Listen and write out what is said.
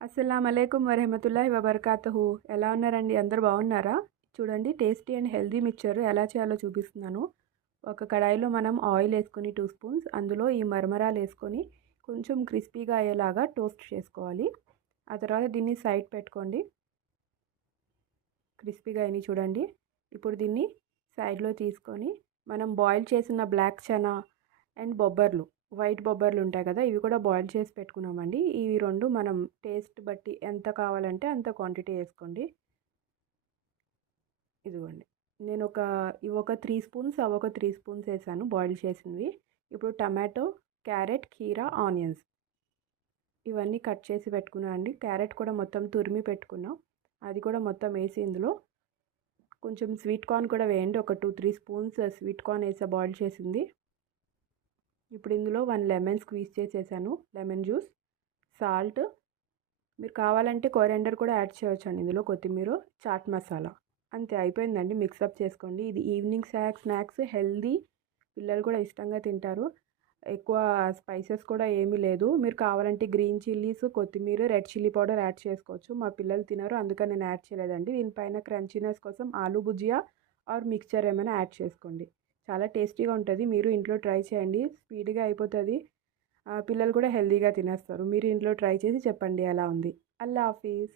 అస్సలాము అలైకుం వరహమతుల్లాహి వబర్కాతుహు. ఎలా ఉన్నారండి? అందరూ బాగున్నారా? చూడండి, టేస్టీ అండ్ హెల్దీ మిక్చర్ ఎలా చేయాలో చూపిస్తున్నాను. ఒక కడాయిలో మనం ఆయిల్ వేసుకొని 2 స్పూన్స్, అందులో ఈ మరమరాలు వేసుకొని కొంచెం క్రిస్పీగా అయ్యేలాగా టోస్ట్ చేసుకోవాలి. ఆ తర్వాత దీన్ని సైడ్ పెట్టుకోండి. క్రిస్పీగా అయినాయి చూడండి. ఇప్పుడు దీన్ని సైడ్లో తీసుకొని మనం బాయిల్ చేసిన బ్లాక్ చనా అండ్ బొబ్బర్లు, వైట్ బొబ్బర్లు ఉంటాయి కదా, ఇవి కూడా బాయిల్ చేసి పెట్టుకున్నామండి. ఇవి రెండు మనం టేస్ట్ బట్టి ఎంత కావాలంటే అంత క్వాంటిటీ వేసుకోండి. ఇదిగోండి, నేను ఇవి ఒక 3 స్పూన్స్, అవి ఒక 3 స్పూన్స్ వేసాను బాయిల్ చేసినవి. ఇప్పుడు టమాటో, క్యారెట్, కీరా, ఆనియన్స్ ఇవన్నీ కట్ చేసి పెట్టుకున్నా అండి. క్యారెట్ కూడా మొత్తం తురిమి పెట్టుకున్నాం, అది కూడా మొత్తం వేసి ఇందులో కొంచెం స్వీట్ కార్న్ కూడా వేయండి. ఒక 2-3 స్పూన్స్ స్వీట్ కార్న్ వేసా బాయిల్ చేసింది. ఇప్పుడు ఇందులో 1 లెమన్ స్క్వీజ్ చేసేసాను, లెమన్ జ్యూస్, సాల్ట్, మీరు కావాలంటే కొరియాండర్ కూడా యాడ్ చేయవచ్చండి ఇందులో, కొత్తిమీర, చాట్ మసాలా. అంతే, అయిపోయిందండి. మిక్సప్ చేసుకోండి. ఇది ఈవినింగ్ స్నాక్స్, హెల్దీ, పిల్లలు కూడా ఇష్టంగా తింటారు. ఎక్కువ స్పైసెస్ కూడా ఏమీ లేదు. మీరు కావాలంటే గ్రీన్ చిల్లీస్, కొత్తిమీర, రెడ్ చిల్లీ పౌడర్ యాడ్ చేసుకోవచ్చు. మా పిల్లలు తినరు, అందుకని నేను యాడ్ చేయలేదండి. దీనిపైన క్రంచీనెస్ కోసం ఆలూ భుజియా ఆర్ మిక్చర్ ఏమైనా యాడ్ చేసుకోండి. చాలా టేస్టీగా ఉంటుంది. మీరు ఇంట్లో ట్రై చేయండి, స్పీడ్గా అయిపోతుంది. పిల్లలు కూడా హెల్తీగా తినేస్తారు. మీరు ఇంట్లో ట్రై చేసి చెప్పండి ఎలా ఉంది. అల్లా హాఫీజ్.